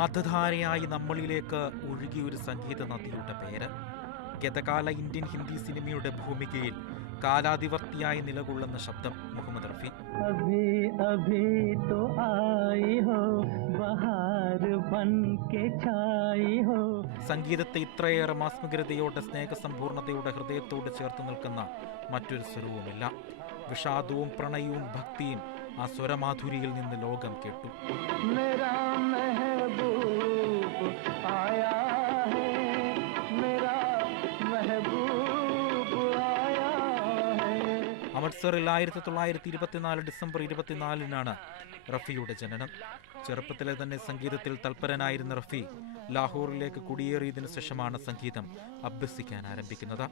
നാദധാരയായി നമ്മളിലേക്ക് ഒഴുകിയൊരു സംഗീത നദിയുടെ പേര്. ഗതകാല ഇന്ത്യൻ ഹിന്ദി സിനിമയുടെ ഭൂമികയിൽ കാലാതിവർത്തിയായി നിലകൊള്ളുന്ന ശബ്ദം മുഹമ്മദ് റഫി. സംഗീതത്തെ ഇത്രയേറെ മാസ്മഗ്രതയോടെ, സ്നേഹസമ്പൂർണതയുടെ ഹൃദയത്തോട് ചേർത്ത് നിൽക്കുന്ന മറ്റൊരു സ്വരവുമില്ല. വിഷാദവും പ്രണയവും ഭക്തിയും ആ സ്വരമാധുരിയിൽ നിന്ന് ലോകം കേട്ടു. അമൃത്സറിൽ 1924 ഡിസംബർ 24 റഫിയുടെ ജനനം. ചെറുപ്പത്തിലെ തന്നെ സംഗീതത്തിൽ തൽപരനായിരുന്ന റഫി ലാഹോറിലേക്ക് കുടിയേറിയതിനു ശേഷമാണ് സംഗീതം അഭ്യസിക്കാൻ ആരംഭിക്കുന്നത്.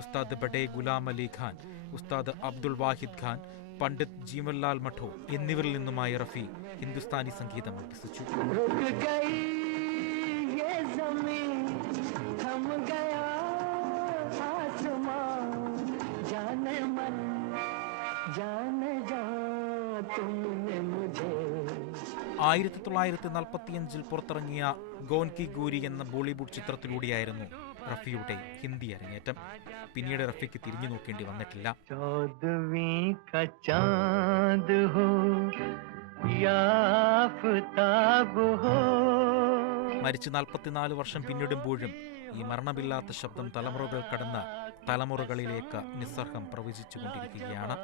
ഉസ്താദ് ബഡേ ഗുലാം അലി ഖാൻ, ഉസ്താദ് അബ്ദുൾ വാഹിദ് ഖാൻ, പണ്ഡിറ്റ് ജീവൻലാൽ മഠോ എന്നിവരിൽ നിന്നുമായി റഫി ഹിന്ദുസ്ഥാനി സംഗീതം അഭ്യസിച്ചു. ആയിരത്തി 1945 പുറത്തിറങ്ങിയ ഗോൻ കി ഗൂരി എന്ന ബോളിവുഡ് ചിത്രത്തിലൂടെയായിരുന്നു റഫിയുടെ ഹിന്ദി അരങ്ങേറ്റം. പിന്നീട് റഫിക്ക് തിരിഞ്ഞു നോക്കേണ്ടി വന്നിട്ടില്ല. മരിച്ച് 44 വർഷം പിന്നിടുമ്പോഴും ഈ മരണമില്ലാത്ത ശബ്ദം തലമുറകൾ കടന്ന് തലമുറകളിലേക്ക് നിസ്സർഗം പ്രവചിച്ചുകൊണ്ടിരിക്കുകയാണ്.